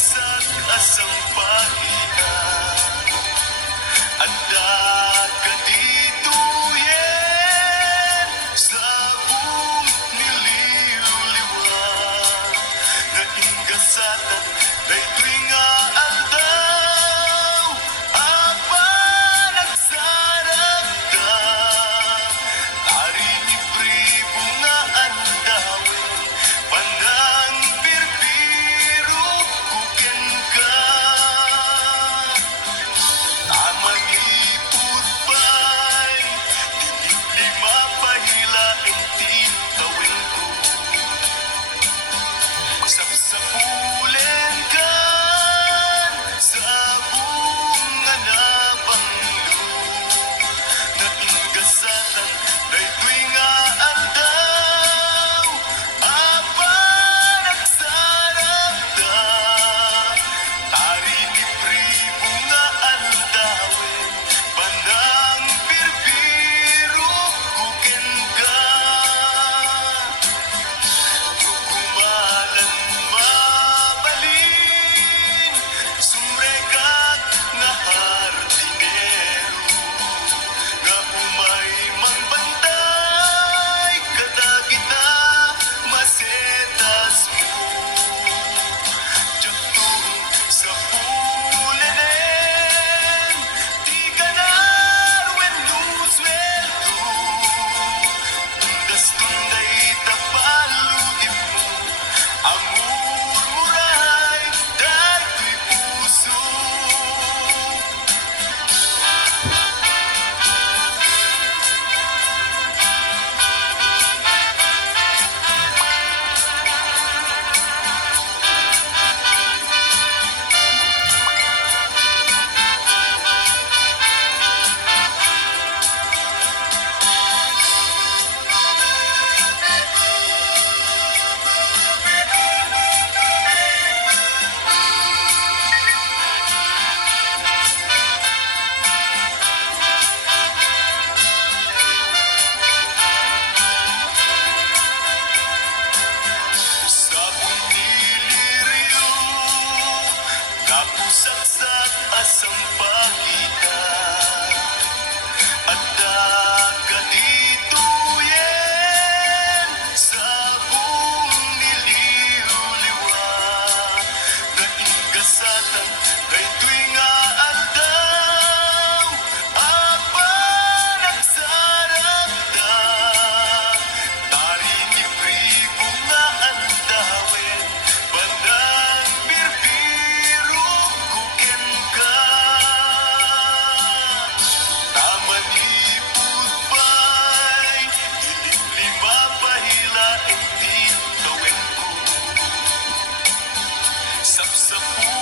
asang pagitan at kadituyen sa buong nililiwan na ingasatan da'y tuwing aldaw apan nagsaragdan taring ibribo nga andawin panang birbiro kuken ka amanipur pa'y dinig lima pahilain titawin ko sapsapulen kan sa bunga na banglo na ingasatan da'y tuwing aldaw apa nagsaragdan taring ibribo nga andawin panang birbiro kuken ka kumalan mabalin sumrekat nga hardinero nga umay mangbantay kadagita masetas mo Jatu sa pulenen di ganar when sweldo undas tunday tapaludin mo amor muray dato'y puso sa buniliryo kapusaksak asang pagitan at kadituyen sa buong nililiwan na ingasatan kay tuwing aldaw apa nagsaragdan taring ibribo nga andawin panang birbiro kuken ka tamanipud pa'y dilim-lima pahilain titawin ko sapsapu